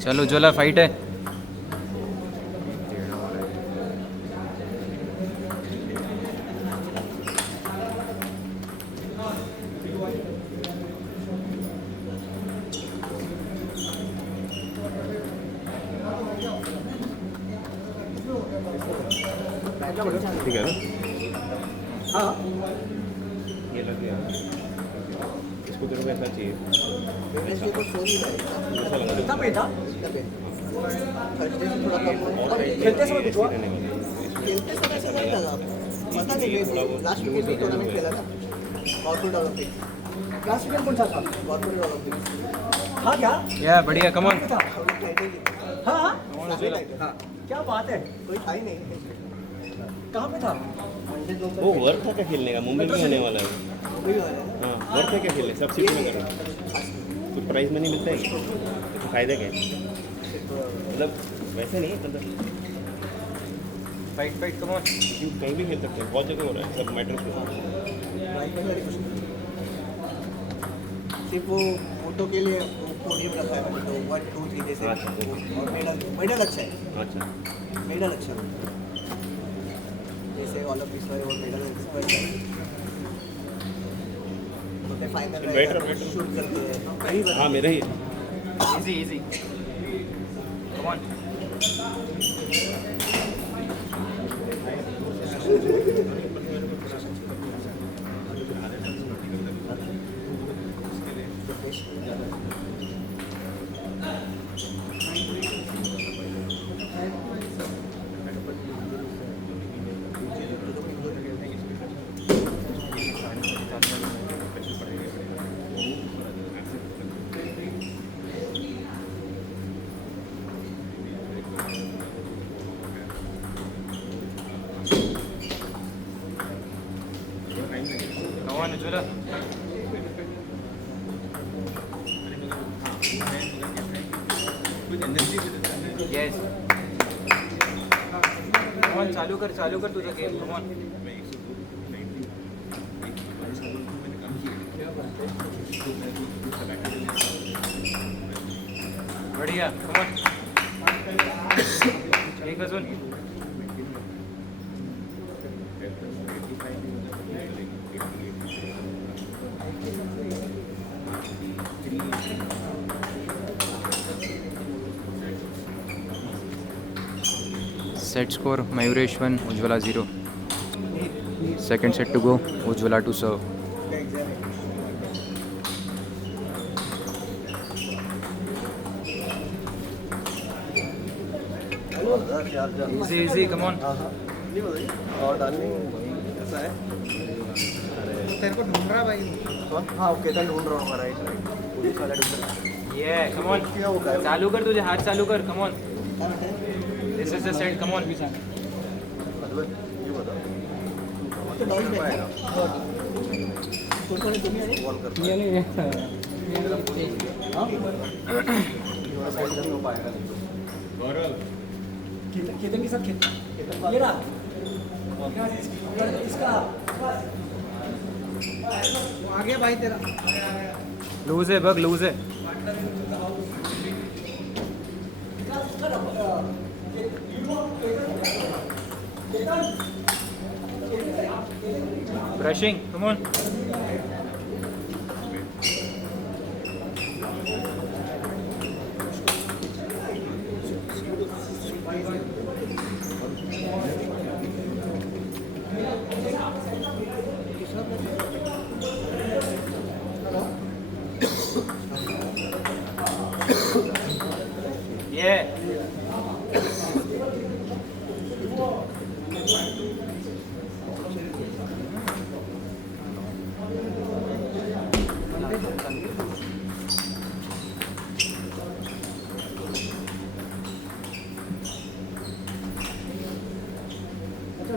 चलो ज्वाला फाइट है। ठीक है ना? हाँ ये लग गया। इसको तेरे को ऐसा चाहिए। वेडनेसडे को सो नहीं जाएगा। ऐसा लगा कितना पे था? कितना पे? थर्सडे से थोड़ा कम हुआ। खेलते समय कुछ हुआ? खेलते समय से नहीं लगा। पता नहीं मैं लास्ट वीकेंड भी टूर्नामेंट खेला था कॉर्पोरेट ओलंपिक। लास्ट वीकेंड कौन सा था? Corporate Olympic. हाँ क्या? या बढ़िया कम ऑन। हाँ हाँ हाँ क्या बात है, कोई था ही नहीं। कहाँ पे था? वो वर्क था क्या खेलने का? मुंबई में होने वाला है। हाँ वर्क है क्या खेलने? सब सिटी में करो। कुछ प्राइज मनी मिलता है? तो फायदा क्या है? मतलब वैसे नहीं मतलब फाइट कम ऑन। कहीं भी खेल सकते हैं, बहुत जगह हो रहा है, सब मैटर सिर्फ वो फोटो के लिए पोडियम रखा है मैंने, तो 1 2 3 जैसे। और मेडल अच्छा है। अच्छा मेडल अच्छा है जैसे ओलंपिक्स में वो मेडल अच्छा है। तो फाइनल में बेटर शूट करते हैं। हाँ मेरा ही easy come on. Come on Jwala. Yes come on, चालू कर तुझं गेम। कम ऑन बढ़िया कम ऑन। एक अजून। Set score Mayuresh 1 Ujjwala 0। Second set to go, Ujjwala to serve. Easy come on. और डार्लिंग कैसा है? तेरे को ढूंढ रहा भाई। हाँ ओके तो ढूंढ रहा हूँ हमारा पुलिस वाला ढूंढ रहा है। ये कम ऑन, चालू कर, तुझे हाथ चालू कर। Come on, this is the set. Come on Khetan के साथ खेत ये रहा इसका आ गया भाई तेरा। लूज है बग, लूज है। Brushing come on. ये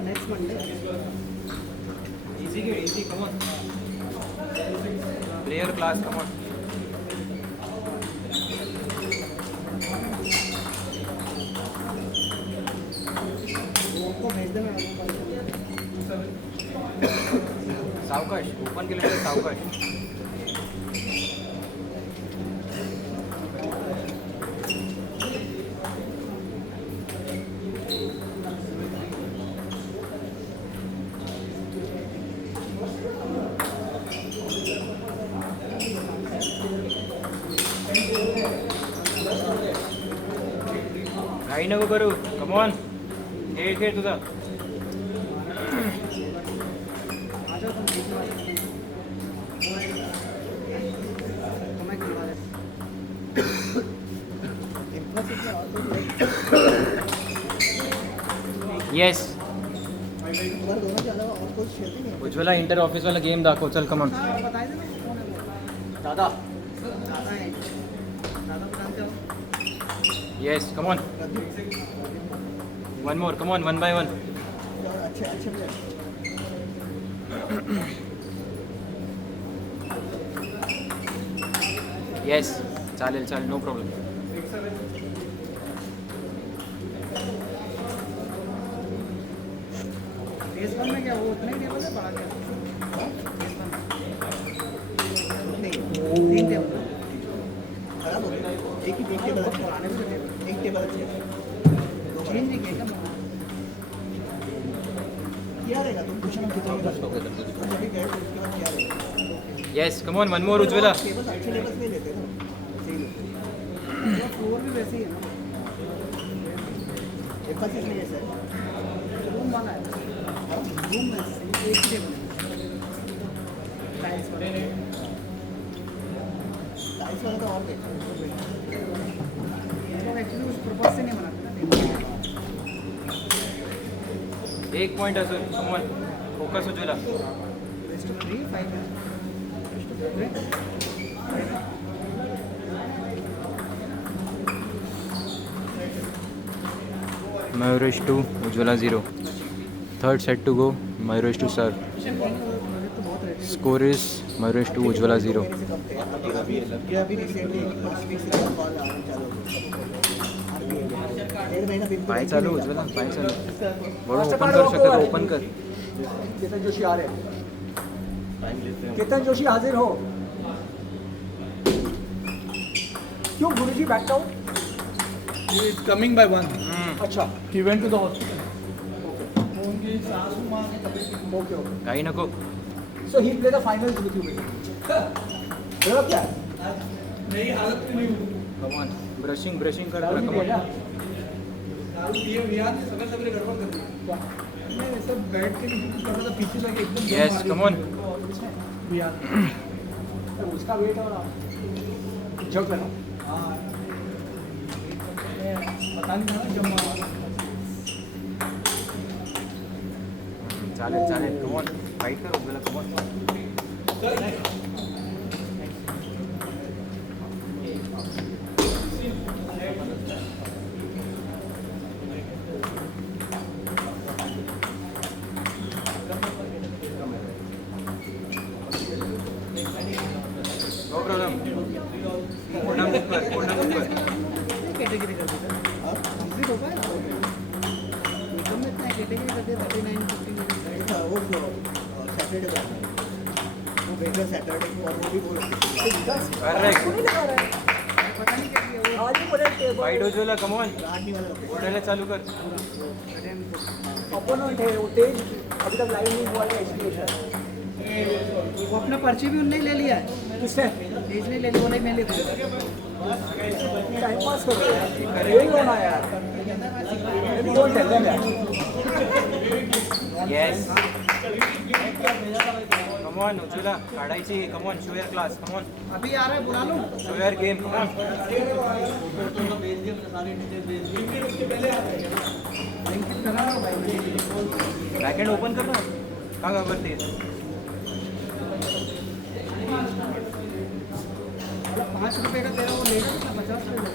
next Monday easy come on, player class come on। सावकाश ओपन के लिए सावकाश। काही नको करू. Come on. खेळ खेळ तुझा. येस. तुम्हारे दोनों के अलावा और कोई खेलते नहीं उज्ज्वला इंटर ऑफिस वाला गेम दाखव. चल कम ऑन. दादा yes come on. One more. Come on. 1 by 1. अच्छे अच्छे प्लेयर येस. चालेल चालेल. No problem. में क्या वो उतना ही टेबल है बड़ा क्या नहीं 3 टेबल खराब हो गया. एक ही टेबल अच्छा है. एक टेबल अच्छा है. चेंज नहीं किया क्या रहेगा तुम क्वेश्चन कितना जब भी गए तो उसके बाद क्या रहेगा. Yes come on. 1 मोर उज्ज्वला. टेबल अच्छे टेबल नहीं लेते ना सही लेते. फ्लोर भी वैसे ही है ना. एम्फसिस नहीं है सर. रूम वाला है. रूम में एक ही टेबल टाइल्स वाला तो और देखो एक्चुअली उस पर्पज से नहीं बनाते ना टेबल. 1 पॉइंट असून. Come on. फोकस उज्ज्वला. रेस्ट 3 5 Mayuresh 2 उज्ज्वला 0. Third set to go. Mayuresh to serve. Score is Mayuresh 2 उज्ज्वला 0. अभी रिसेंटली 5 वीक से कॉल आना चालू हो गया. पाय चालू उज्ज्वला. पाय चालू. बरोबर ओपन कर शकत. ओपन कर. केतन जोशी आ रहे हैं. केतन जोशी हाजिर हो. क्यों गुरुजी back out. He is coming by 1. अच्छा He went to the hospital. उनकी सासू माँ की तबीयत ओके ओके. काही नको. So he play the finals with you बेटा. क्या नहीं हालत में नहीं हुई. Come on. ब्रशिंग ब्रशिंग कर. दारू कम पी ऑन. लिया दारू पिए विहार ने सगळे गडबड कर दी. नहीं सब बैठ के नहीं कुछ कर रहा था पीछे जाके एकदम Yes, come on. विहार. तो उसका वेट और जग लगा. हाँ. पता नहीं था जब चालेल चालेल. कम ऑन. फाईट कर Ujjwala. Come on. No problem. पूर्ण बुक कर. पूर्ण बुक कर. कैटेगरी कर देते हैं. कंप्लीट हो पाएगा. एकदम में इतना कैटेगरी कर दिया 39 50 था वो सैटरडे का. वो बेटर सैटरडे और वो भी बोल रहे करेक्ट. पता नहीं क्या किया वो आज ही बोले table fight Ujjwala. Come on. आदमी वाला ओढायला चालू कर. अपोनेंट है वो तेज अभी तक लाइन नहीं हुआ है एजुकेशन. वो अपना पर्ची भी उनने ले लिया है. किसने तेज ने ले लिया. वो नहीं मैं ले टाइम पास कर रहे हैं. यही होना यार. डोंट टेल देम यार. येस. Come on Ujjwala. काढायची. Come on. Show your class. Come on. अभी आ रहा है बुला लूं. Show your game. Come on. Link करा लो भाई. बॅकहँड ओपन कर ना. का घाबरते. 5 रुपए का तेरा वो लेगा ना 50 रुपए.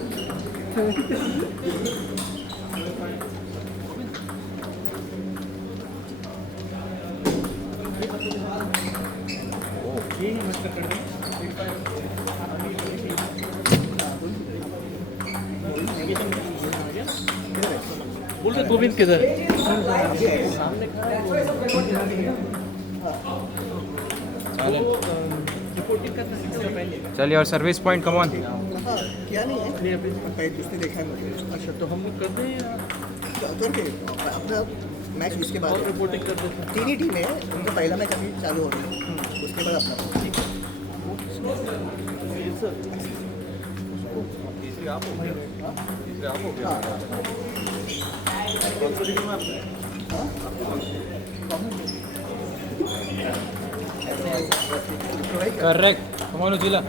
बोलते गोविंद किधर. चल your service point. Come on. क्या नहीं है कहीं दूसरे देखा है मुझे. अच्छा तो हम लोग करते हैं या करके अपना मैच उसके बाद और रिपोर्टिंग करते हैं. 3 ही टीम है. उनका पहला मैच अभी चालू हो रहा है. उसके बाद अपना करेक्ट. कमॉन उज्ज्वला.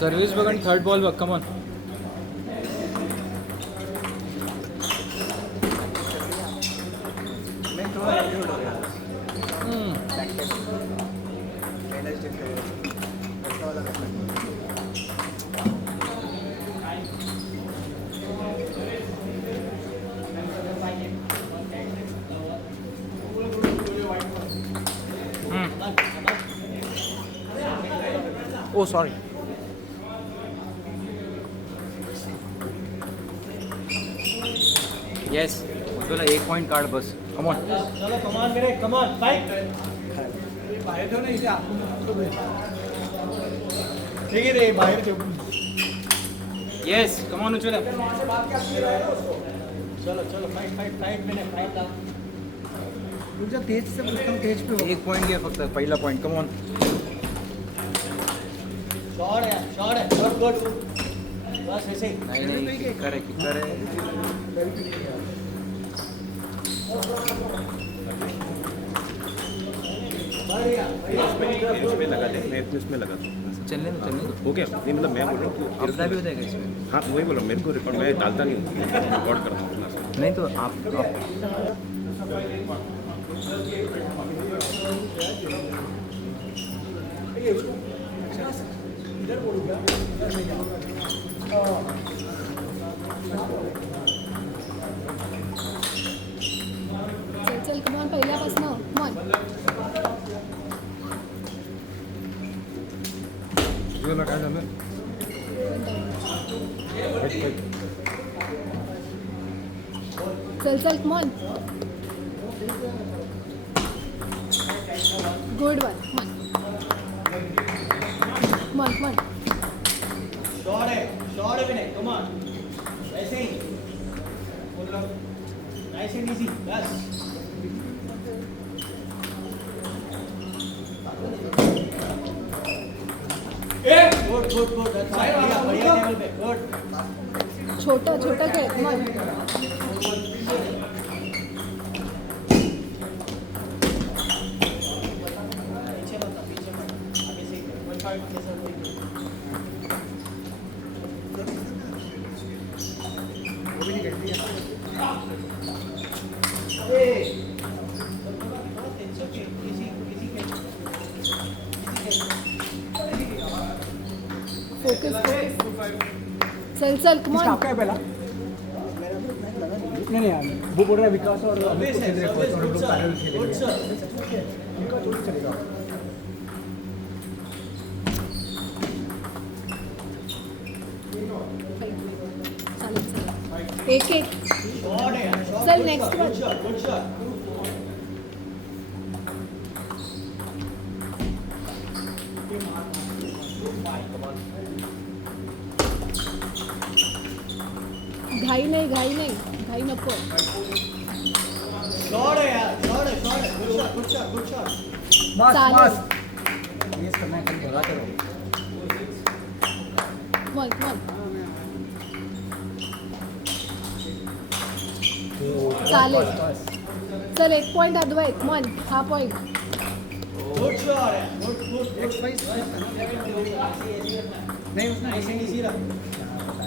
सर्व्हिस बघ आणि थर्ड बॉल बघ. कमॉन. मैं थोड़ा इंक्लूड हो गया वेडनेसडे ऐसा वाला ओ सॉरी. येस. उज्ज्वला 1 पॉईंट काढ बस. कमॉन. चलो कमान करे कमान फाइट बाहेर ठेव ना इथे आपण ठीक आहे रे बाहेर ठेव येस. कमॉन उज्ज्वला. चलो चलो फाइट फाइट फाइट मैंने फाइट ला तुझ्या तेज से पूछता हूँ तेज पे 1 पॉईंट घे फक्त. पहिला पॉईंट. कमॉन. शॉट है गुड गुड बस ऐसे ही नाही नाही. Correct correct. इसमें लगा दे, मैं इसमें लगा दूँ. चलने दो. हो गया. नहीं मतलब मैं बोल रहा हूँ कि अपना भी हो जाएगा इसमें. हाँ वही बोल रहा हूँ, मेरे को रिकॉर्ड मैं डालता नहीं हूँ, रिकॉर्ड करता हूँ. नहीं तो आप चल चल कमॉन पहिल्यापासनं कमॉन. उज्ज्वला काय झालं. चल चल come on. Good one. Come on come on. Shot है मैंने कमान ऐसे ही नाइस एंड इजी बस गुड गुड गुड बढ़िया लेवल पे गुड छोटं छोटं खेळ. कमॉन. पीछे मत आगे से वन पॉइंट के साथ फोकस. चल चल कमॉन. आपका है पहला नहीं नहीं वो बोल रहा है विकास और अमित को खेल रहे हैं और हम लोग पैरेलल खेलेंगे उनका जो चलेगा चालेल चालेल. एक एक. चल नेक्स्ट वन. घाई नाही घाई नको. शॉट है यार शॉट है गुड शॉट चालेल. यस करना है कल लगा करो कमॉन कमॉन. चालेल. चल 1 पॉईंट अद्वैत. कमॉन. हा पॉईंट. गुड शॉट है गुड नहीं उसने ऐसे नहीं सी रहा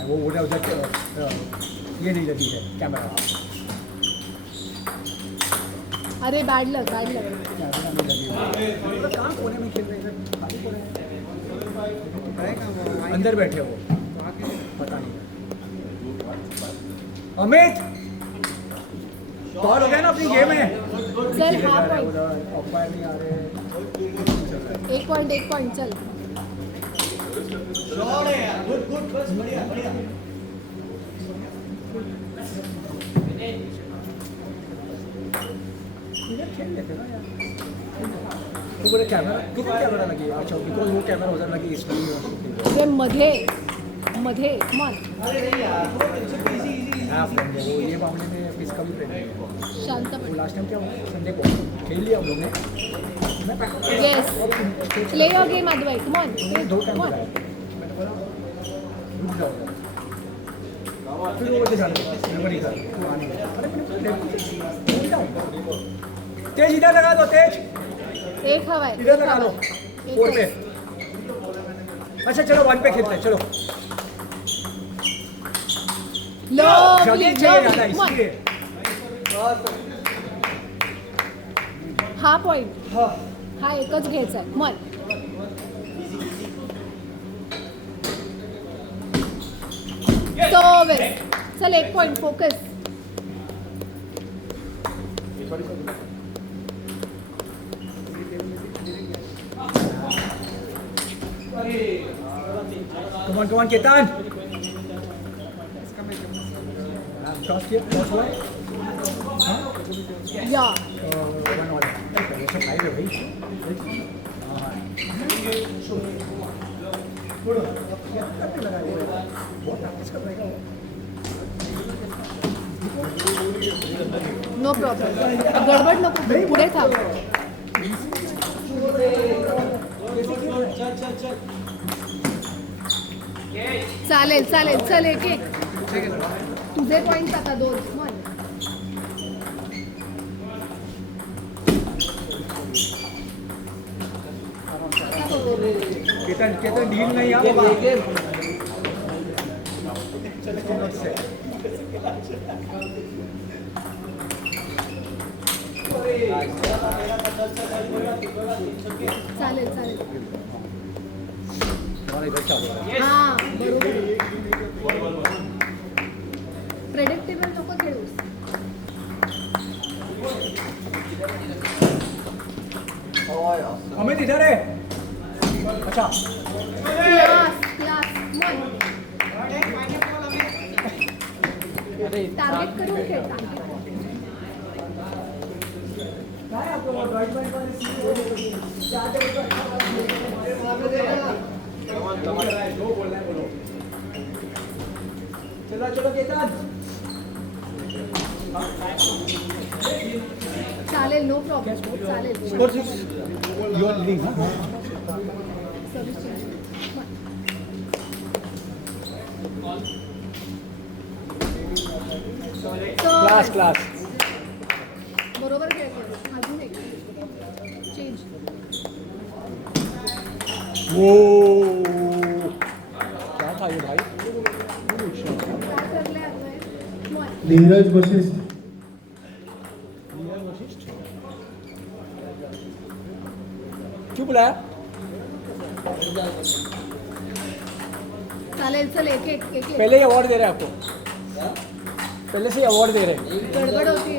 वो उधर ये नहीं लगी है कैमरा अरे बैड लक. कैमरा नहीं लगी मतलब कहाँ कोने में खेल रहे हैं खाली कोने में अंदर बैठे हो पता नहीं अमित बहुत हो गया ना अपनी गेम में चल हा पॉईंट. अंपायर नहीं आ रहे 1 पॉईंट. चल. शॉट है यार गुड बस बढ़िया खेल लेते ना यार तू बोले कैमरा किधर कैमरा लगी अच्छा बिकॉज वो कैमरा उधर लगी इसलिए ते मध्ये कमॉन. अरे नहीं यार हाँ फ्रेंड है वो ये मामले में फिजिकली फ्रेंड है शांत वो पड. लास्ट टाइम क्या हुआ संडे को खेल लिया हम लोग ने मैं yes. Play your game Advait. Come on. दो टाइम कमॉन. मैंने बोला रुक जाओ फिर वो बच्चे जाने नंबर इधर वो आने का। अरे फिर जाओ तेज इधर लगा दो तेज एक हवा है इधर लगा लो एक 4 पे बस। अच्छा चलो 1 पे खेलते हैं चलो Lovely, जल्दी चाहिए lovely. ज्यादा Come on. इसलिए हा पॉइंट हाँ हा एकच घ्यायचा आहे मन सर्विस चल एक पॉइंट फोकस कमान केतन टॉस किया टॉस हुआ या 1 ऑल पहले से 5 है भाई बहुत प्रैक्टिस कर रहेगा नो प्रॉब्लेम गडबड नको पुढे थांब चालेल चालेल चल एक एक तुझे पॉइंट आता 2 मन केतन डील नहीं आ बाबा चालेल चालेल हमारा इधर चालू है हां बरोबर प्रेडिक्टेबल नको खेळूस अमित इधर है अच्छा क्लास क्लास मन टार्गेट करून खेळ टार्गेट काय आपको ड्राइव पॉइंट चलो चलो केतन चालेल नो प्रॉब्लेम चालेल स्कोर 6 यू आर लीडिंग हां सर्विस चेंज क्लास क्लास बरोबर खेळ अजून एक चेंज वो क्या था ये भाई काय करले आता मन धीरज वशिष्ठ क्यों बुलाया चालेल चल एक एक एक एक पहले ही अवार्ड दे रहे हैं आपको पहले से ही अवार्ड दे रहे हैं गडबड होती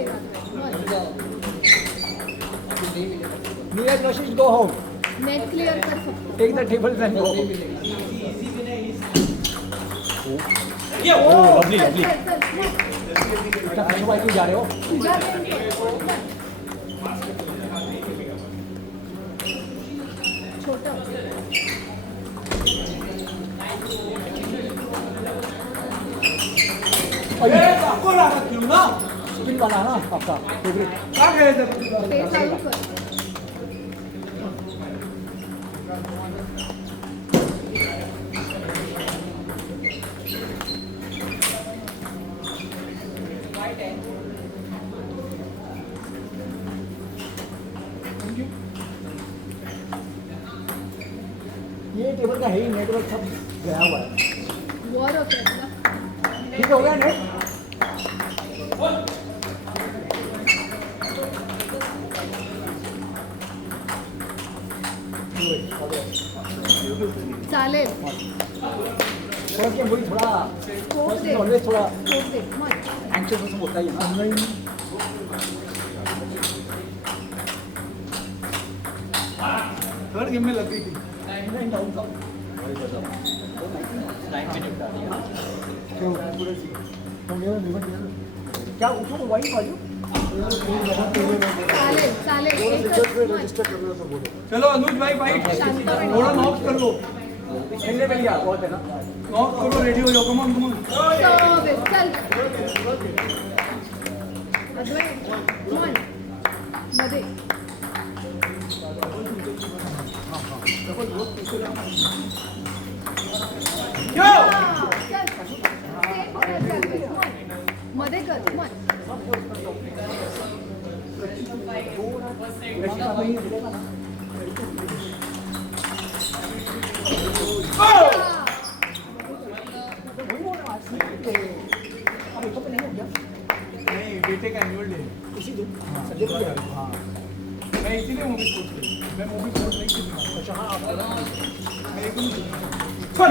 Neeraj Vashishtha go home net clear कर फक्त take the table and go home lovely lovely चल चल मग. बेटा पशु भाई क्यों जा रहे हो तुझ्या गेम कर. छोटं आपको लगा क्यों ना स्पिन वाला है ना आपका फेवरेट क्या कह रहे थे ते चालू कर ये टेबल का है ही नेटवर्क सब गया हुआ है वर होतं आपलं. ठीक हो गया नेट चालेल थोड़ा क्या वही थोड़ा स्कोप दे ऑलवेज थोड़ा स्कोप दे मग एंक्शस उसमें होता ही है ना थर्ड गेम में लग गई थी डाउन था क्या उसको वाइट वाली चालेल चालेल एकच मग. चलो अनुज भाई भाई शांतपणे. थोड़ा नॉक कर लो खेलने के लिए बहुत है ना नॉक करो रेडी हो जाओ कमान कमान सर्विस चल अद्वैत मन मध्ये क्यों हा. आज ते आप मेकअप पे नहीं हो क्या? नहीं, बेटे का एनुअल डे इसी दिन संडे को यार। हाँ, मैं इसीलिए मूवी पोस्ट करी, मैं मूवी पोस्ट नहीं की। अच्छा हाँ, आप मैं एक छोड़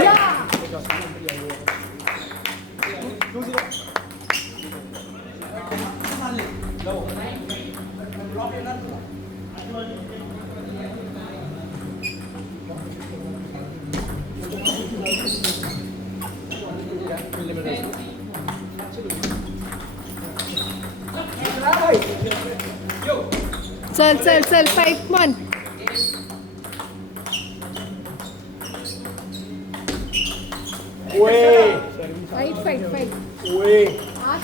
चल चल चल फाईट मन. Fight fight fight. आज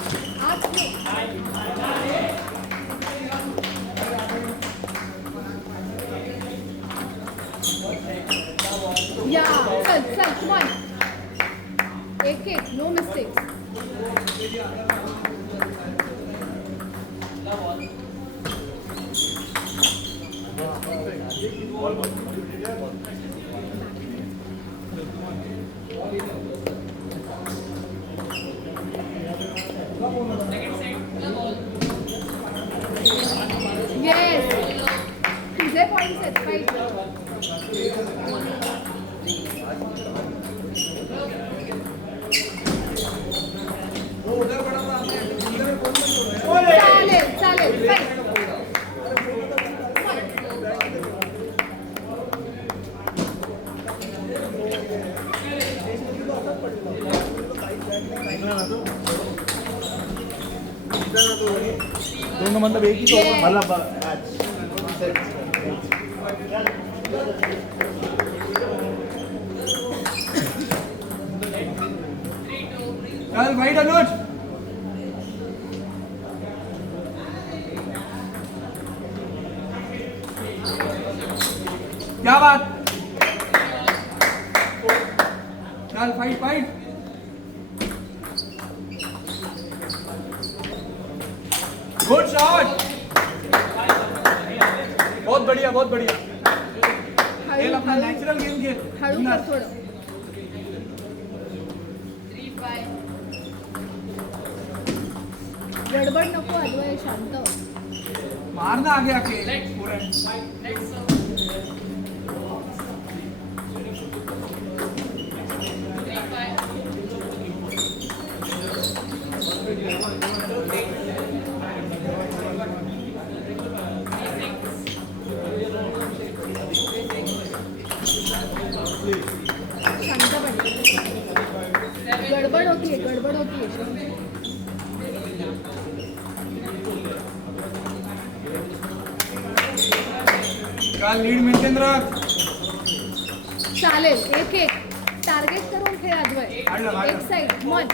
या चल चल मन. एक नो मिस्टेक्स. येस तुझे पॉईंट्स आहेत फाईट. चालेल चालेल फाईट. दोनों मतलब एक ही तो Yes. मतलब चल भाई अनुज. क्या बात. चल फाइट फाइट. Good shot. बहुत बढ़िया बहुत बढ़िया. खेल अपना नेचुरल गेम खेल. हळू कर थोडं. गडबड नको अद्वय शांत. मारना आगे आके पूरा. शांतपणे. गडबड होतीये गडबड होतीये. काल लीड मेंटेन रख. चालेल एक एक टार्गेट करून खेळ अद्वय. काढलं, काढलं. एक साइड मन.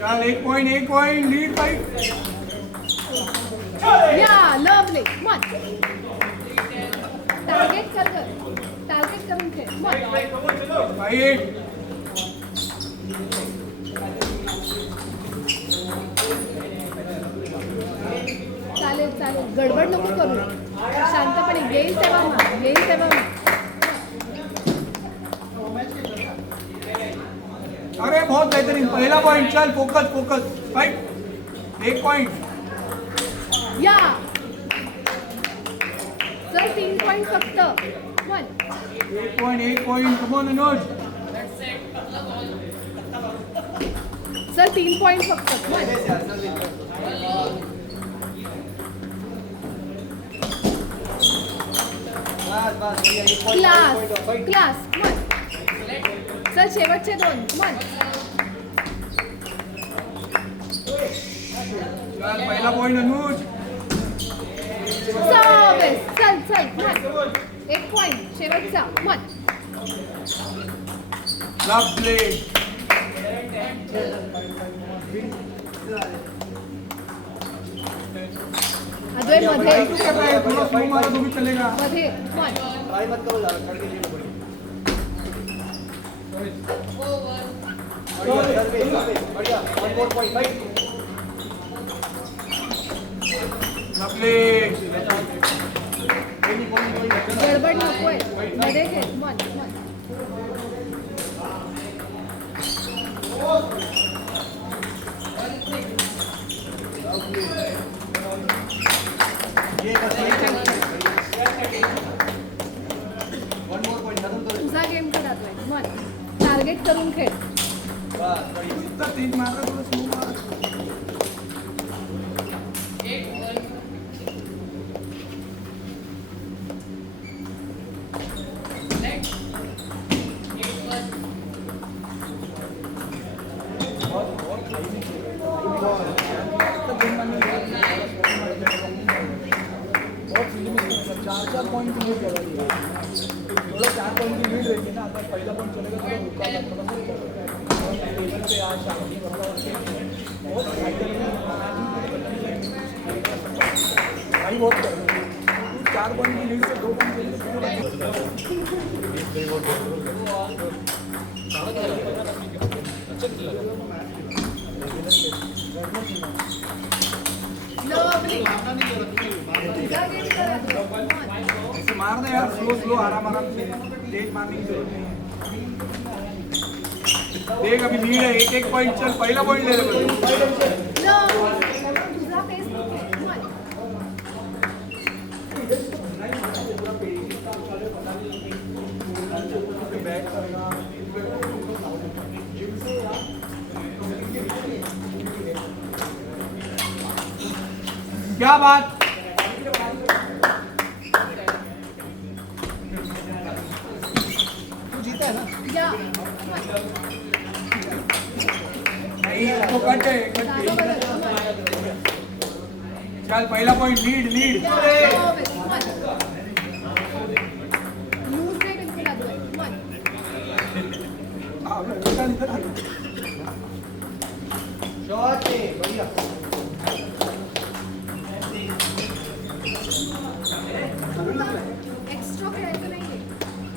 चल एक पॉइंट लीड फाइट. या लवली मन. टार्गेट कर टार्गेट करून खेळ मन. फाइट. चालेल चालेल गडबड नको करू. शांतपणे येईल तेव्हा मग येईल तेव्हा मग. अरे बहुत बेहतरीन पहला पॉइंट. चल फोकस फोकस फाइट. एक पॉइंट. या चल 3 पॉइंट फक्त. मन. एक पॉइंट कम ऑन अनुज. चल 3 पॉइंट फक्त. मन. क्लास क्लास मन. चल शेवटचे 2 मन. चल पहला पॉइंट अनुज. सर्विस. चल चल मन. 1 पॉइंट शेवटचा मन. लवली. अद्वय मध्ये तू कर रहा है थोड़ा स्लो मारो तो भी चलेगा. मध्ये मन. ट्राई मत करो ज़्यादा, खड़ के खेलो बड़ी. बढ़िया 1 more point right गडबड नकोय मध्ये घे मन तुझा गेम खेळतोय मन टार्गेट करून खेळ तीन मारला थोडं स्लो मार चार पॉइंट की लीड लगा दी थोड़ा 4 पॉइंट की लीड रहेगी ना अगर पहला पॉइंट चलेगा तो रुका टेबल पे आ शांति बहुत भाई बहुत कर 4 पॉइंट की लीड से 2 पॉइंट लवली तुझा गेम खेळतोय ऐसे मारना यार स्लो स्लो आराम आराम से तेज मारने की जरूरत नहीं देख अभी लीड है एक पॉइंट चल पहला पॉइंट ले रहे तुझा पेस मन क्या बात तू जीता है ना या नहीं तो कट है जागा बदल चल पहला पॉइंट लीड लीड लूज नाही बिलकुल आदोय मन शॉट है बढ़िया एक्स्ट्रा खेळायचं नाहीये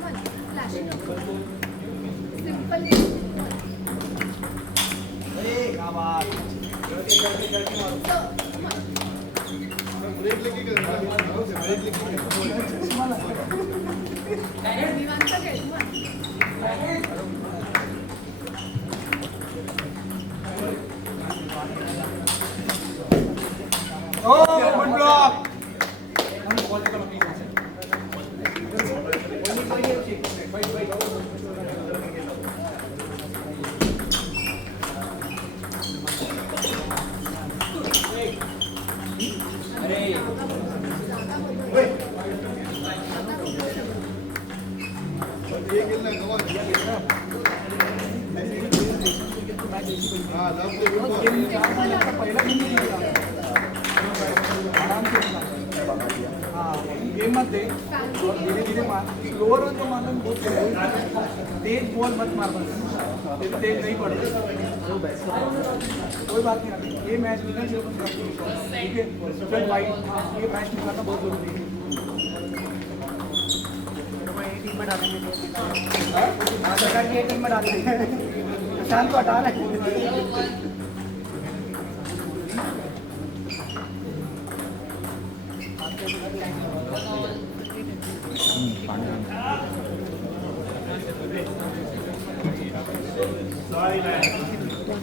मन फ्लॅश सिंपल क्या बात निवांत खेळ मन ओ वन ब्लॉक गेम मध्ये धीरे धीरे मार स्लोअर तो मारना बहुत तेज बॉल मत मारना तेज नहीं पड़ता कोई बात नहीं आती ये मैच निकल ठीक है चल भाई ये मैच निकालना बहुत जरूरी है टीम में डालेंगे टीम में डालेंगे शांत को हटा रहे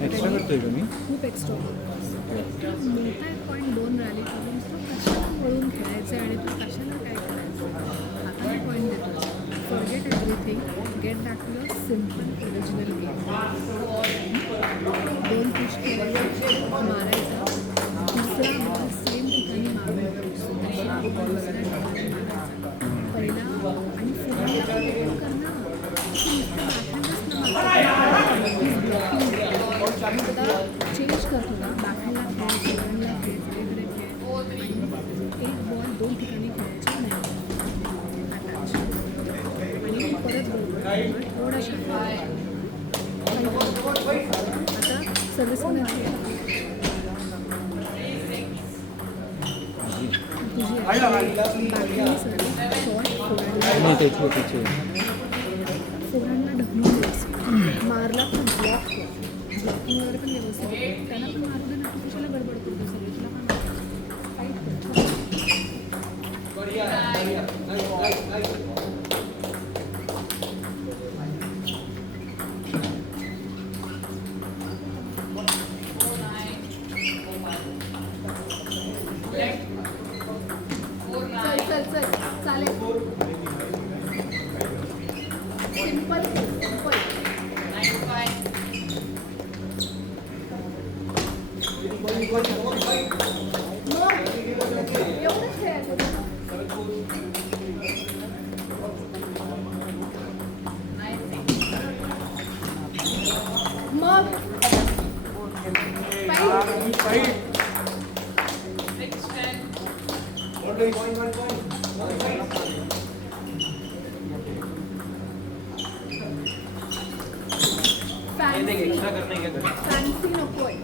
एक्स्ट्रा करतोय का मी खूप एक्स्ट्रा मोठा 1.2 रॅली करून तो कशाला वळून खेळायचं आणि तू कशाला काय करायचं आता मी पॉईंट देतो forget everything get back to your simple original game 2 push केले मारायचा दुसरा बॉल सेम ठिकाणी मारून दुसऱ्या ठिकाणी मारायचा पहिला आणि फोरहँडला पण करणं आता चेंज कर थोडा बॅकहँडला खेळ फोरहँडला खेळ वेगवेगळे खेळ आणि एक बॉल 2 ठिकाणी खेळायचा नाही अटॅच आणि परत बरोबर थोडा शांत आता सर्व्हिस कोणाची तुझी बॅकहँडली सर्व्हिस शॉर्ट फोरहँडला नाही त्याची फोरहँडला ढकलून द्यायचं मारला तर ब्लॉक कर बॅटिंग वगैरे पण व्यवस्थित होते. त्यांना पण मारू दे ना, तू कशाला गडबड करतो सगळे, तुला पण फाईट कर. चल चल चल चालेल. Simple simple. एवढंच खेळायचं. मग फॅन्सी नकोय.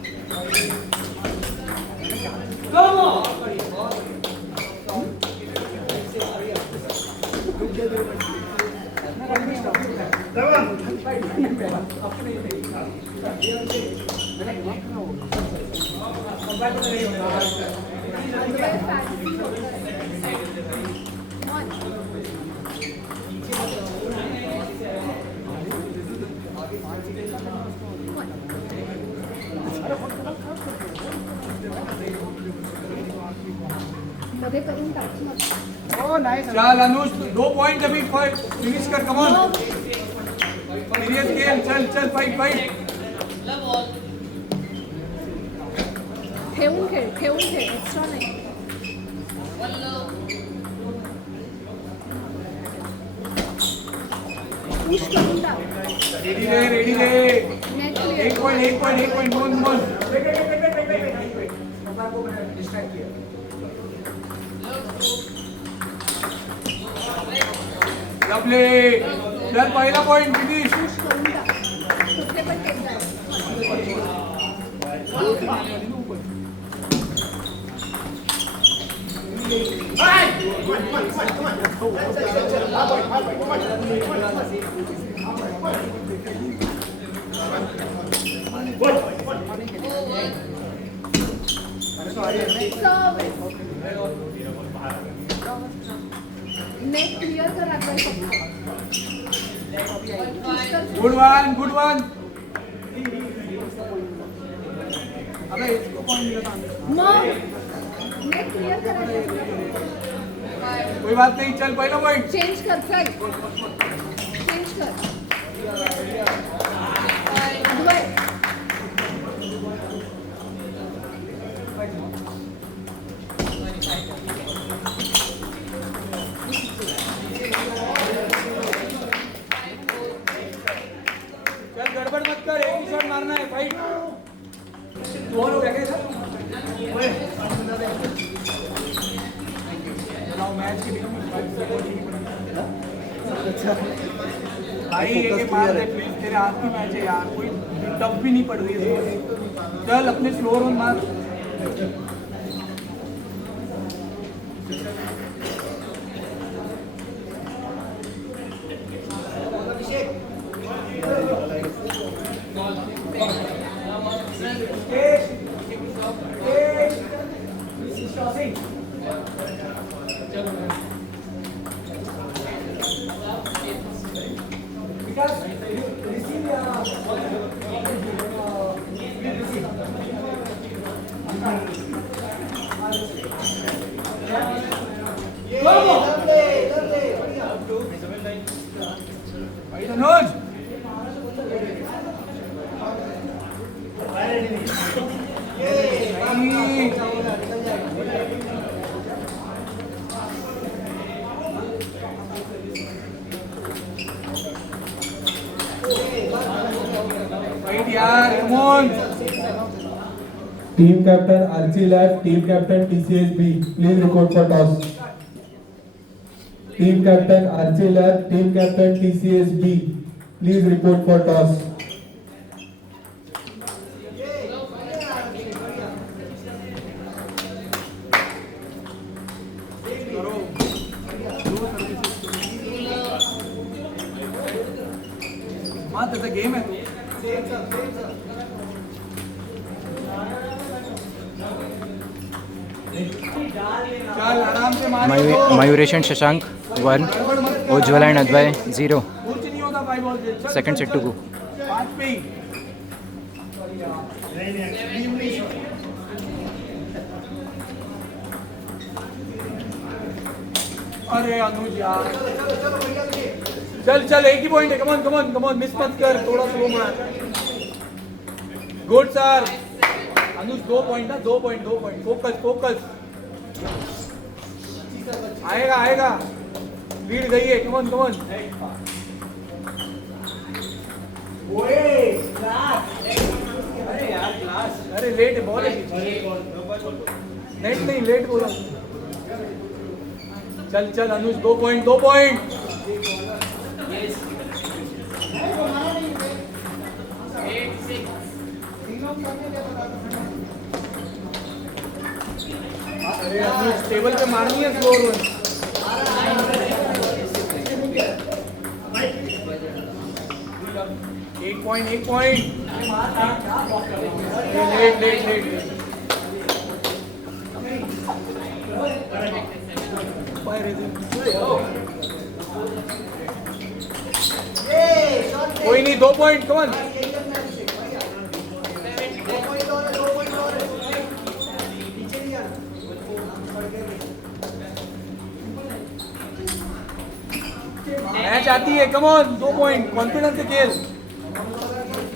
मध्ये करून टाक मग. चल अनुज 2 पॉइंट अभी फिनिश कर. Come on serious game. चल चल फाइट फाइट. ठेवून खेळ एक्स्ट्रा नाही. पुश करून टाक. रेडी रे. नेट एक पॉइंट दोन. लवली. चल पहिला पॉइंट फिनिश. पुश करून टाक. कुठले पण टेक जाय. नेट क्लिअर करा गुड वन. अबे इसको पॉइंट मिला था. मग नेट क्लिअर करायचं. कोई बात नहीं. चल पहिला पॉइंट. चेंज कर. चल चेंज कर. अद्वैत चल गड़बड़ मत कर. एक ही शॉट मारना है. फाइट. दो हो गया क्या? मैच के भाई ये मार दे प्लीज. तेरे हाथ की मैच है यार. कोई टफ भी नहीं पड़ रही है. चल अपने स्लोर में मार. अनुज यार come on. Team captain Archie left, team captain TCSB, please report for toss. Team captain Archie left, team captain TCSB, please report for toss. हाँ तो गेम है. चल आराम से मारे तो। मयूरेश एंड शशांक 1, गड़बड़ मत कर। उज्ज्वला एंड अद्वय 0. कुछ नहीं होता 5 बॉल से। चल, Second चल, set to चल। go. 5 पे ही। अरे अनुज यार चल चल एक ही पॉइंट है कमॉन कमॉन कमॉन मिस मत कर थोड़ा स्लो मार गुड सर अनुज 2 पॉइंट ना 2 पॉइंट फोकस फोकस आएगा आएगा लीड गई है कमॉन कमॉन अरे लेट है बॉल है नेट नहीं लेट बोला चल चल अनुज 2 पॉइंट अरे अनुज टेबल पे मारनी है स्कोर 1 पॉइंट लेट कोई नहीं 2 पॉइंट कमन मैच आती है कमॉन 2 पॉइंट कॉन्फिडेंस से खेल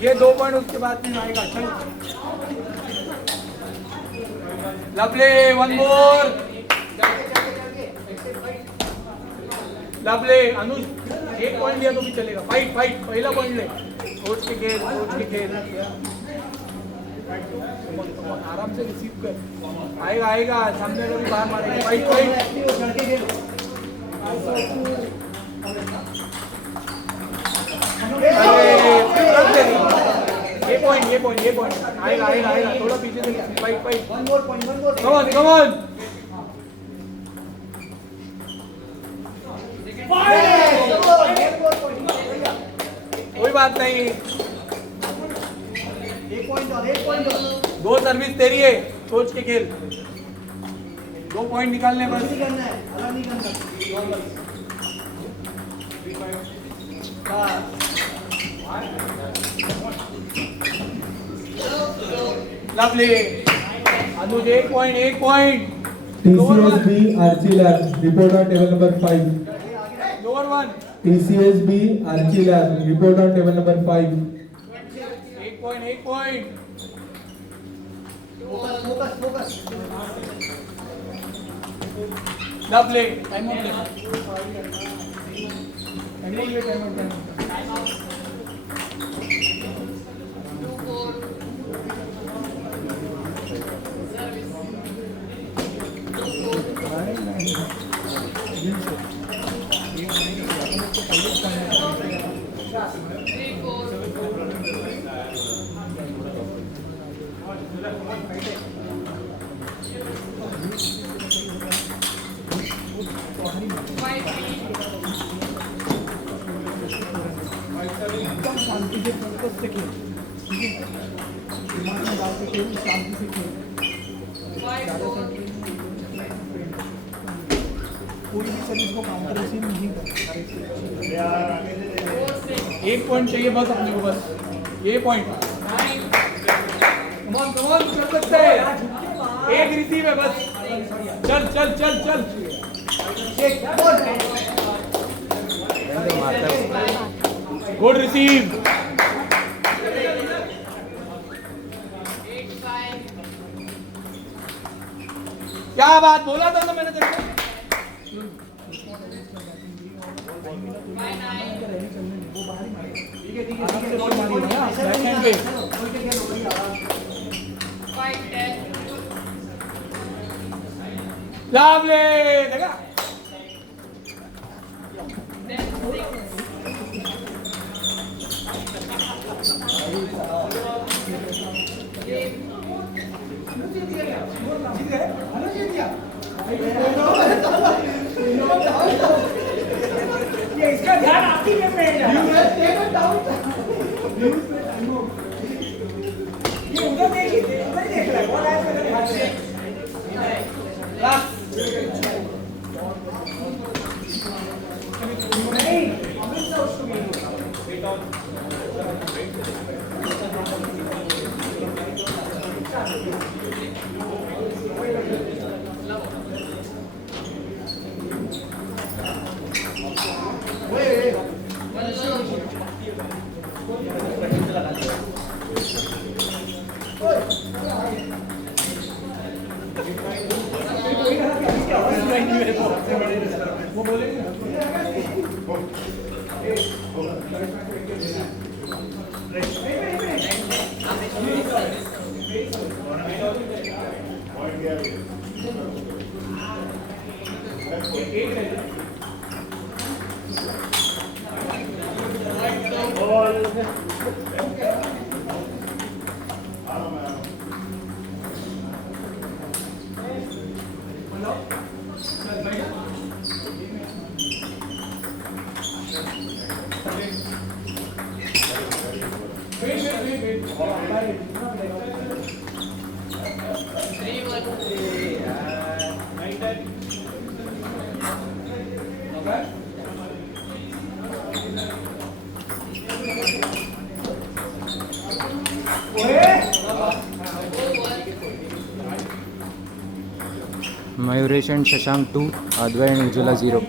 ये 2 पॉइंट उसके बाद में आएगा चल लवली 1 मोर लवली अनुज 1 पॉइंट लिया तो भी चलेगा फाइट पहला पॉइंट ले सोच के खेल आराम से रिसीव कर आएगा सामने का भी बाहर मारेगा फाइट ये पॉइंट आएगा थोड़ा पीछे से फाइट कम ऑन कोई बात नहीं 1 पॉइंट 2 सर्विस तेरी है सोच के खेल 2 पॉइंट निकालने बस लवली अनुज 1 point TCSB Archie Lab, report on table number 5. लोअर 1 TCSB Archie Lab, report on table number 5. 1 point lovely time शांति से फोकस से खेल दिमाग में डाल के खेल शांति से खेल कोई भी सर्विस को काउंटर रिसीव नहीं कर 1 पॉइंट चाहिए बस अपने को बस ये पॉइंट कम ऑन कर सकते हैं 1 रिसीव है बस चल गुड रिसीव क्या बात बोला था ना मैंने तेरे को लवली देखा इसका ध्यान आपकी गेम में है ये उधर देखिए उधर देख रहा है मेरे को सबसे बड़े वो बोलेंगे Mayuresh and Shashank 2, Advay and Ujjwala 0.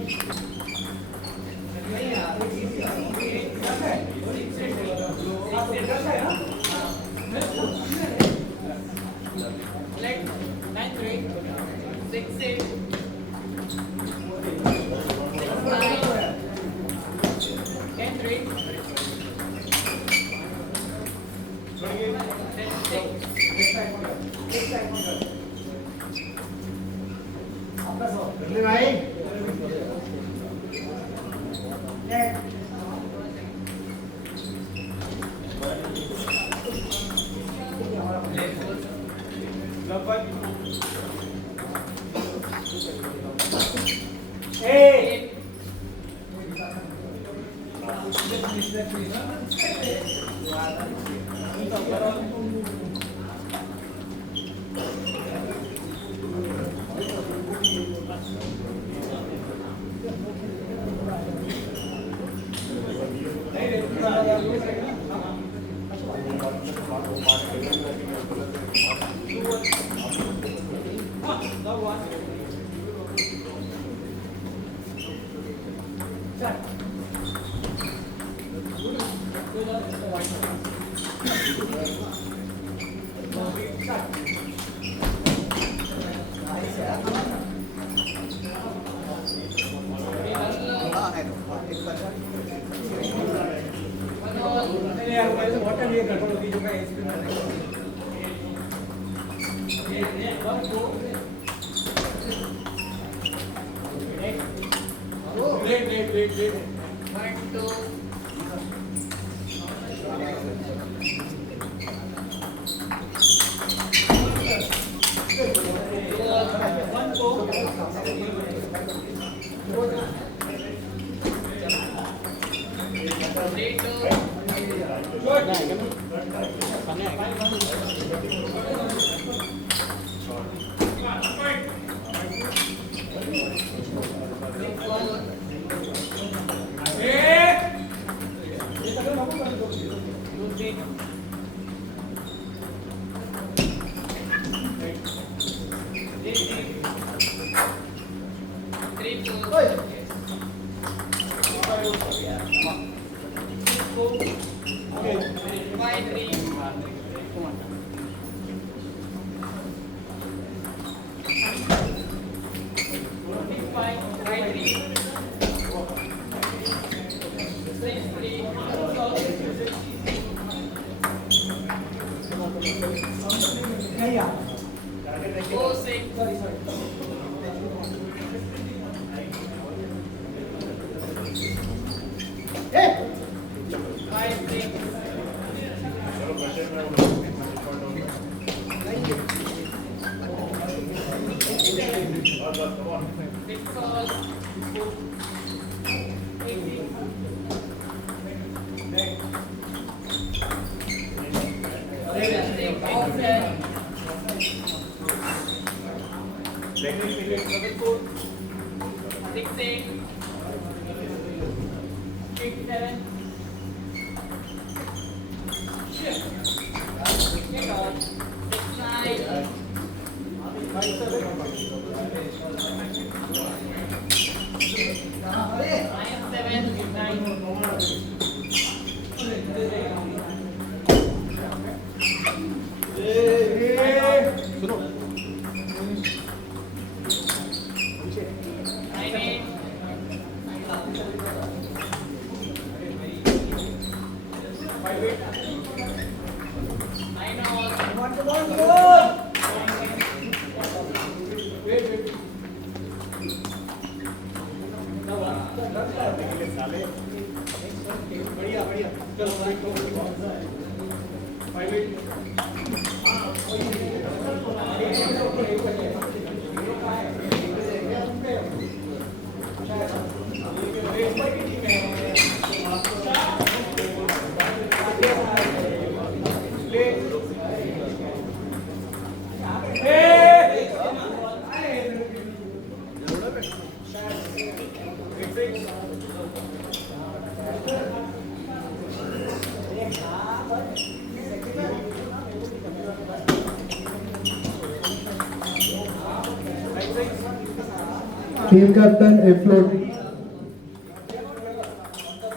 Team captain afloat.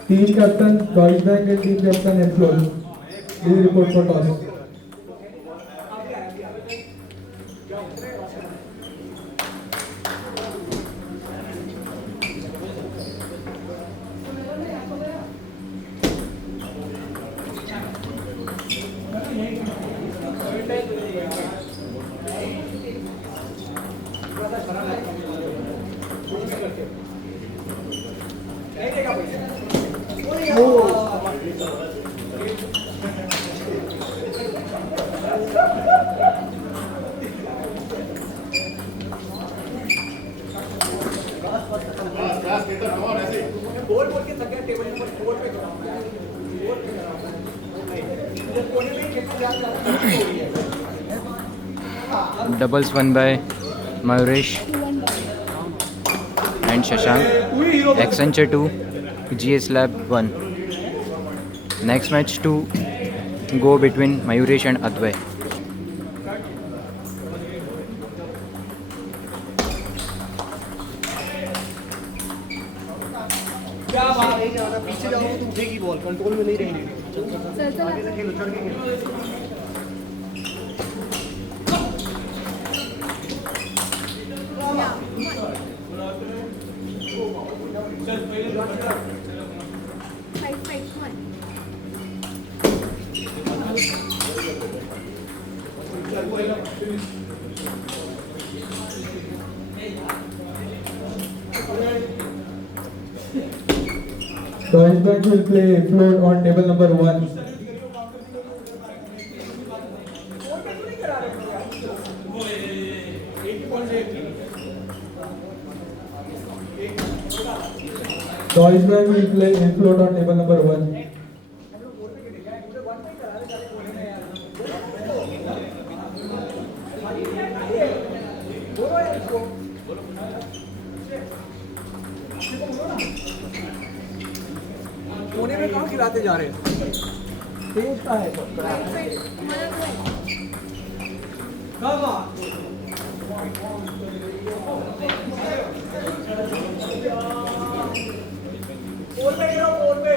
Team captain Deutsche Bank and team captain afloat. Please report for toss. बोल बोल के थक गया टेबल नंबर 4 पे करो इधर कोने में कितना ज्यादा हो रही है Doubles won by Mayuresh and Shashank. Accenture 2, GS Lab 1. Next match to go between Mayuresh and Advay. क्या बात है पीछे जाओगे तो उठेगी बॉल, कंट्रोल में नहीं रहेगी। चल चल आगे से खेलो, चढ़ के खेलो। Fight fight one Deutsche Bank will play float on table number 1. Deutsche Bank will play float on table number 1. कोने में कहाँ खिलाते जा रहे हैं तेज का है फाइट फाइट मला कहाँ फोर पे गिराओ फोर पे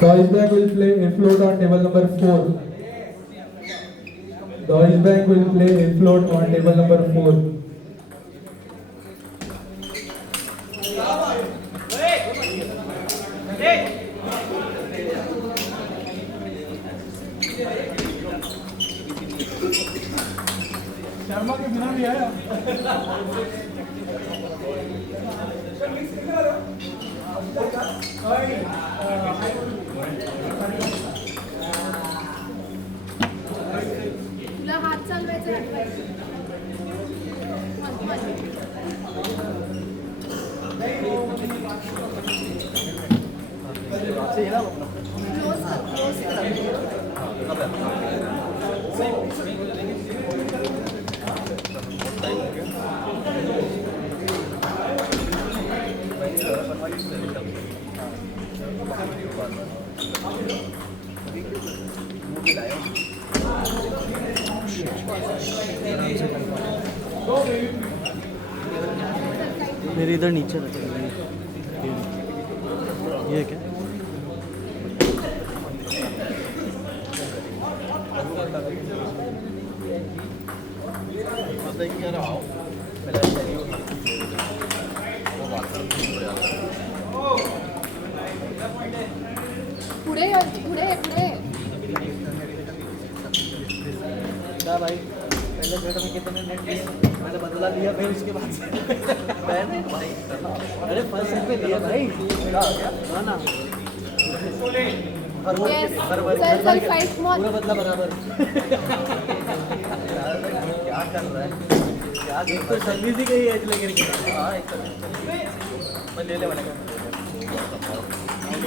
Deutsche Bank will play float on table number 4. Deutsche Bank will play float on table number 4. शर्मा के बिना भी है तुला हात चालवायचा क्लोज कर क्लोज कर मेरे इधर नीचे रखे ये क्या क्रिकेट में कितने नेट लिए मैंने बदला लिया फिर उसके बाद से मैंने भाई अरे फर्स्ट सेट में लिया भाई क्या हो गया हाँ ना Yes. Sir, 5 more. पूरा बदला बराबर क्या कर रहा है क्या एक तो सर्विस ही गई एज लगे हाँ एक मैं ले ले वाला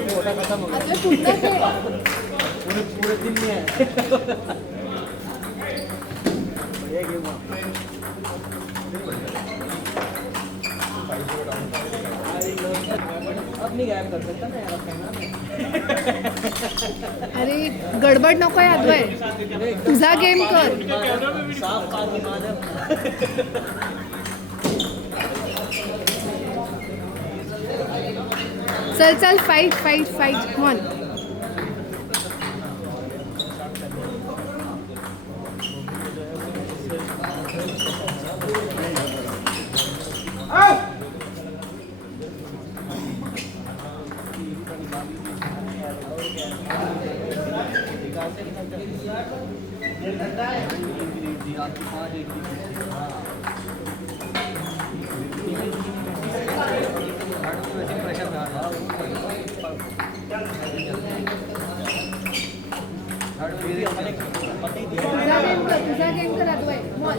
छोटा खत्म हो गया आपलं पूर्ण खेळ पूरे पूरे दिन में है बढ़िया गेम हुआ अब नहीं गायब कर सकता ना यार कैमरा में अरे गडबड नको आहे अद्वय तुझा गेम कर साफ पानी माधव चल फाईट कम ऑन तुझा गेम कर अद्वय कम ऑन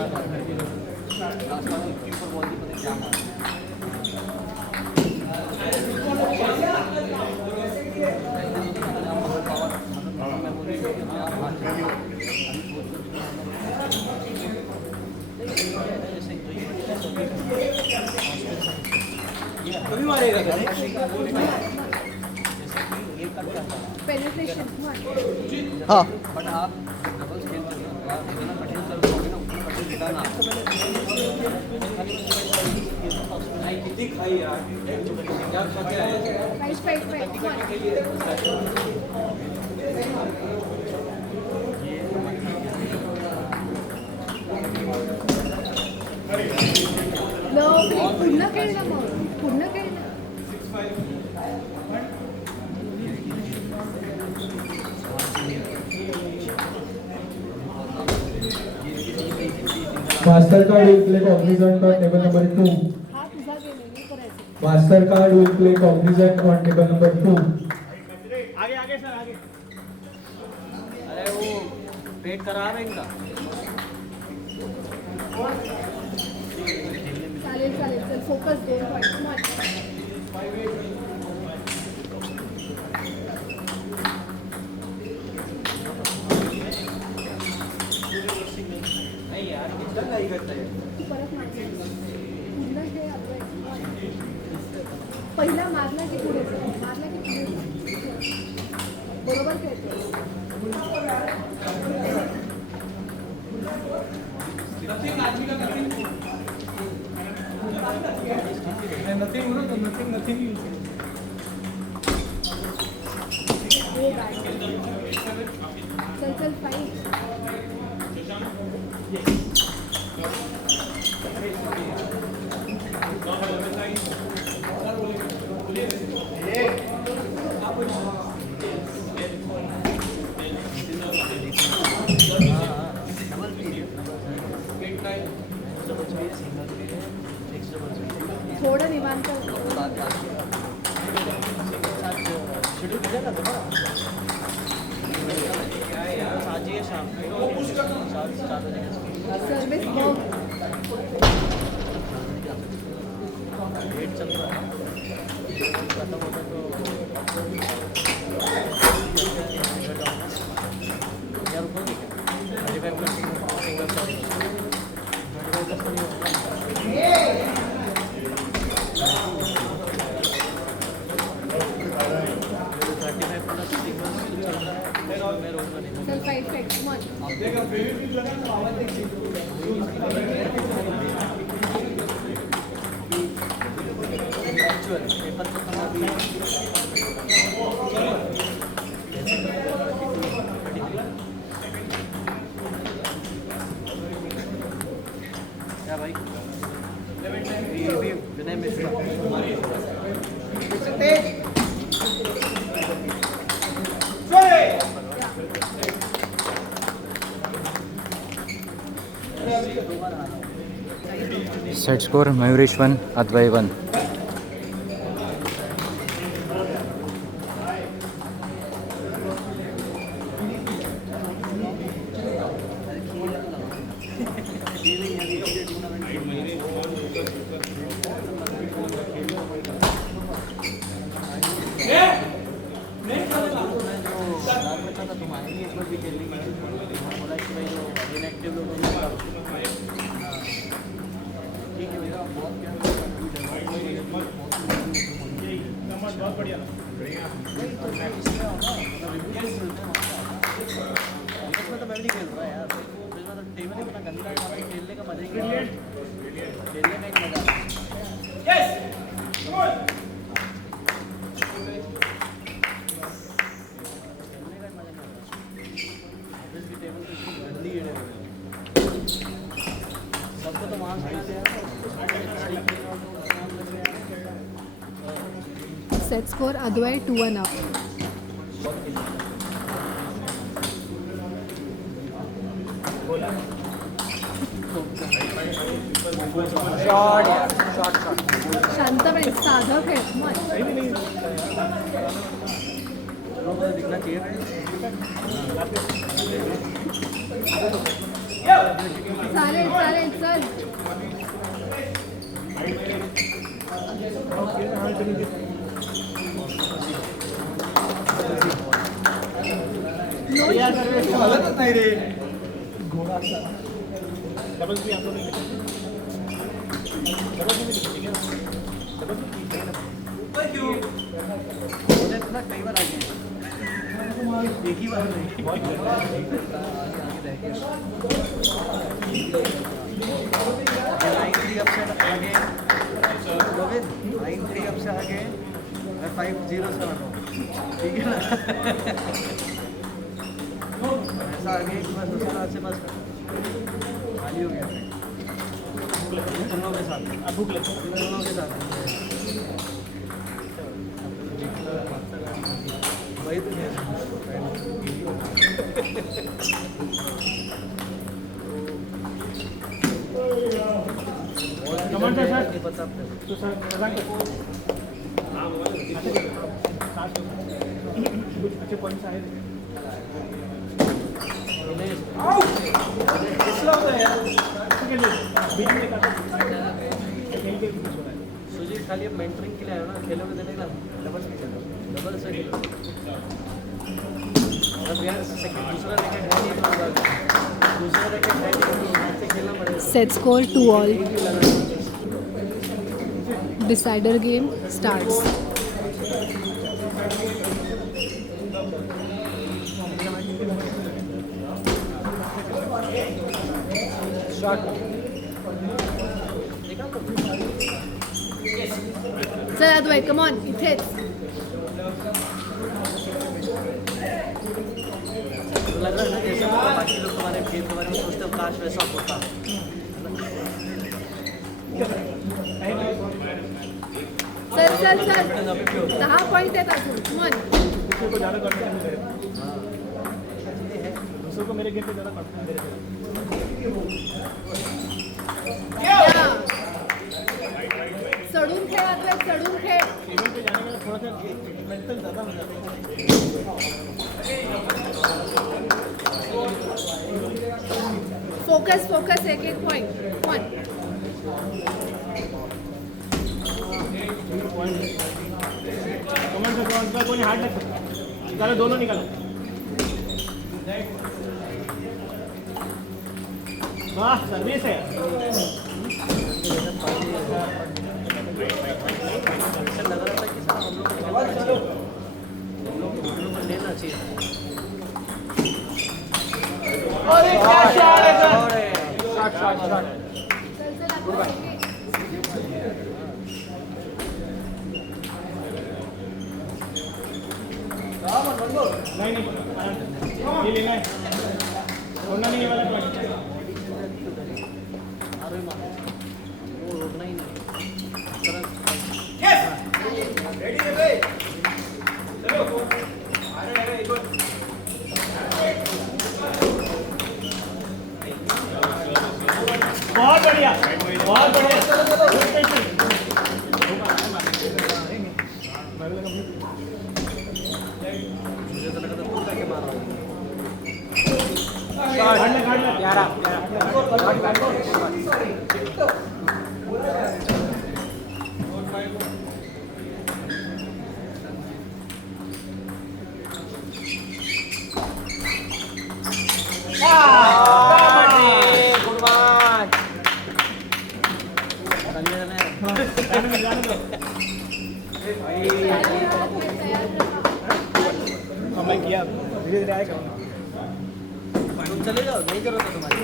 कभी मारेगा पेनिट्रेशन कम ऑन हाँ बट आप डबल्स खेलते हो इतना कठिन सर्व होगे ना उतना कठिन दिखाना कितनी खाई यार क्या खा के आए फाईट कम ऑन पूर्ण खेळ ना मग पूर्ण खेळ ना Master card will play cognizant on table number 2. हा तुझा गेम आहे मी करायचं Master card will play cognizant on table number 2. अरे वो पेट करा रहे इनका चालेल चल फोकस 2 पॉईंट कम ऑन नहीं यार कितना नहीं करता है तू परत मारशील. पूर्ण खेळ अद्वय पहिला मारला की पुढे बरोबर खेळतो नथिंग चल फाईट थोडं निवांत सर्विस बघ चल रहा है खत्म होता तो यार रुको सिंगल चल फाईट कम ऑन क्या भाई ये भी Vinay Mishra set score Mayuresh 1 Advay 1. Set score Advay 2-1 up. शांतपणे साधं खेळ मग. चालेल चालेल चल. हलतच नाही रे. ऐसा आगे बस उसके बाद से बस खाली हो गया तुम लोगों के साथ. अब भूख लगी तुम लोगों के साथ वही तो कमांडर सर नहीं पता तो सर कुछ अच्छे पॉइंट्स आए सुजीत खाली अब मेंटरिंग के लिए आया ना. खेलोगे देने का डबल से खेलो डबल से खेलो. अब यार दूसरा रैकेट है नहीं तो दूसरा रैकेट है नहीं तो खेलना पड़ेगा. Set score 2-all. Decider game starts. चल अद्वय कम ऑन इथेच. लग रहा है ना जैसे बाकी लोग तुम्हारे गेम के बारे में सोचते हो काश वैसा होता. चल चल चल 10 पॉइंट आहेत अजून. Come on. दूसरों को मेरे गेम पे ज़्यादा कॉन्फिडेंस दे रहे चढून खेळ अद्वय चढून खेळ. इवेंट पे जाने का थोड़ा सा मेंटल ज़्यादा हो जाता है. फोकस फोकस एक एक पॉइंट. वन कमेंट से कोई हार्ड लग सकता है. निकालो दोनों निकालो. वाह सर्विस है. ऐसा लग रहा था कि सब हम लोग को लेना चाहिए. अरे क्या शॉट है सर. चल चल अद्वय. नहीं ये लेना है. छोड़ना नहीं ये वाला पॉइंट. वो रोकना ही नहीं. बहुत बढ़िया बहुत बढ़िया. मैं किया धीरे धीरे आएगा चले जाओ नहीं करो तो तुम्हारी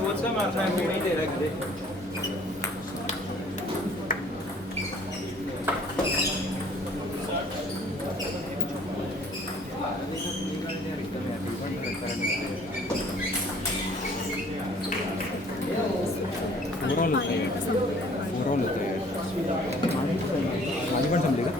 रोज का मारता है नहीं दे रहा है ओवरऑल होता है ओवरऑल होता है माझी पण संपली का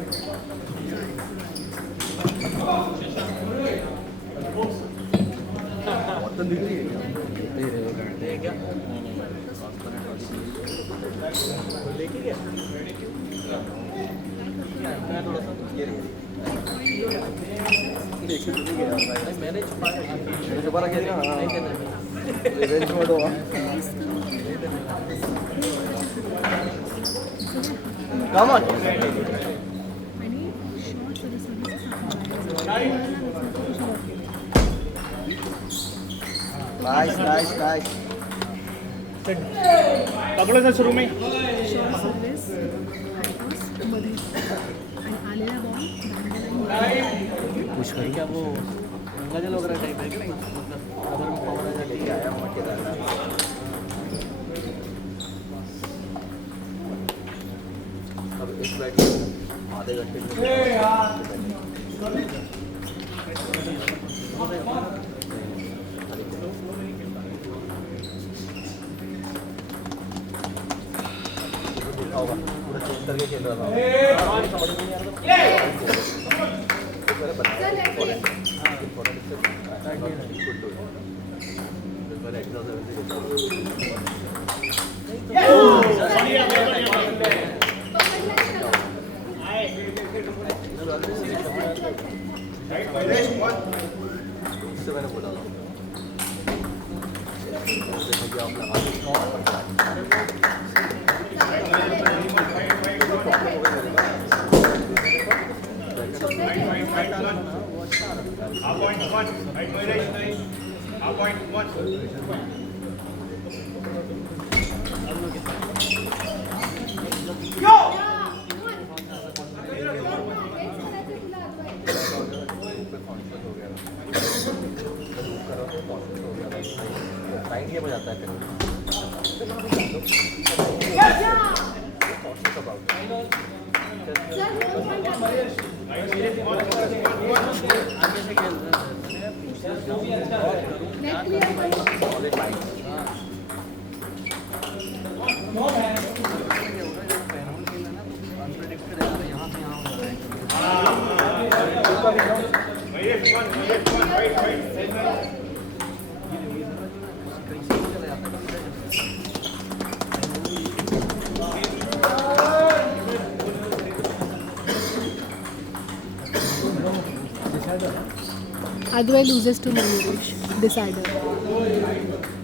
Come on. आणि शॉर्ट Nice, nice, nice. पकडो सर सुरू में शॉर्ट सर्व्हिस हायटॉस मध्ये आणि आलेला बॉल पुश करू क्या वो गजल वगैरह टाइप है कि नहीं मतलब अगर मैं पकड़ा जा लेके आया हूँ के अब इस बैट आधे घंटे पूरा चेंज करके खेल रहा इससे मैंने बोला था भैया आप लगा टाइम ये बजाता है Adwai loses to Mayuresh. Decider.